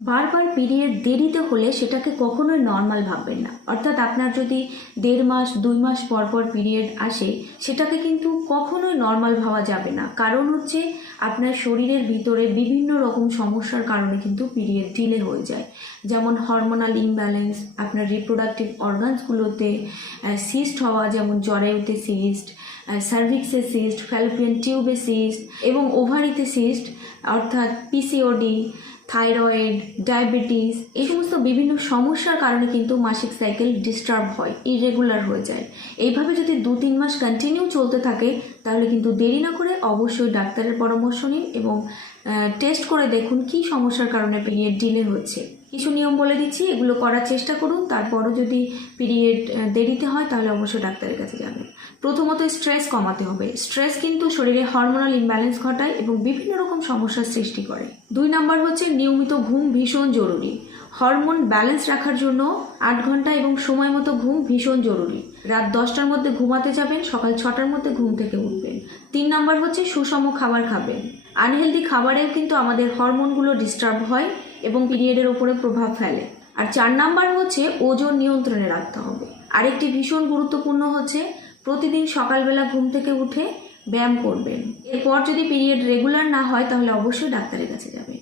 বারবার পিরিয়ড দেরিতে হলে সেটাকে কখনোই নর্মাল ভাববেন না। অর্থাৎ আপনার যদি 1.5 মাস 2 মাস পর পর পিরিয়ড আসে, সেটাকে কিন্তু কখনোই নর্মাল ভাবা যাবে না। কারণ হচ্ছে আপনার শরীরের ভিতরে বিভিন্ন রকম সমস্যার কারণে কিন্তু পিরিয়ড ডিলে হয়ে যায়। যেমন হরমোনাল ইমব্যালেন্স, আপনার রিপ্রোডাক্টিভ অর্গানসগুলোতে সিস্ট হওয়া, যেমন জরায়ুতে সিস্ট, সার্ভিক্সে সিস্ট, ফ্যালোপিয়ান টিউবে সিস্ট এবং ওভারিতে সিস্ট, অর্থাৎ পিসিওডি, থাইরয়েড, ডায়াবেটিস, এই সমস্ত বিভিন্ন সমস্যার কারণে কিন্তু মাসিক সাইকেল ডিস্টার্ব হয়, ইরেগুলার হয়ে যায়। এইভাবে যদি 2-3 মাস কন্টিনিউ চলতে থাকে তাহলে কিন্তু দেরি না করে অবশ্যই ডাক্তারের পরামর্শ নিন এবং টেস্ট করে দেখুন কী সমস্যার কারণে পিরিয়ড ডিলে হচ্ছে। কিছু নিয়ম বলে দিচ্ছি, এগুলো করার চেষ্টা করুন। তারপরও যদি পিরিয়ড দেরিতে হয় তাহলে অবশ্যই ডাক্তারের কাছে যাবেন। প্রথমত স্ট্রেস কমাতে হবে। স্ট্রেস কিন্তু শরীরে হরমোনাল ইমব্যালেন্স ঘটায় এবং বিভিন্ন রকম সমস্যার সৃষ্টি করে। 2 নাম্বার হচ্ছে নিয়মিত ঘুম ভীষণ জরুরি। হরমোন ব্যালেন্স রাখার জন্য 8 ঘন্টা এবং সময় মতো ঘুম ভীষণ জরুরি। রাত 10টার মধ্যে ঘুমাতে যাবেন, সকাল 6টার মধ্যে ঘুম থেকে উঠবেন। 3 নাম্বার হচ্ছে সুষম খাবার খাবেন। আনহেলদি খাবারেও কিন্তু আমাদের হরমোনগুলো ডিস্টার্ব হয় এবং পিরিয়ডের ওপরে প্রভাব ফেলে। আর 4 নাম্বার হচ্ছে ওজন নিয়ন্ত্রণে রাখতে হবে। আরেকটি ভীষণ গুরুত্বপূর্ণ হচ্ছে প্রতিদিন সকালবেলা ঘুম থেকে উঠে ব্যায়াম করবেন। এরপর যদি পিরিয়ড রেগুলার না হয় তাহলে অবশ্যই ডাক্তারের কাছে যাবেন।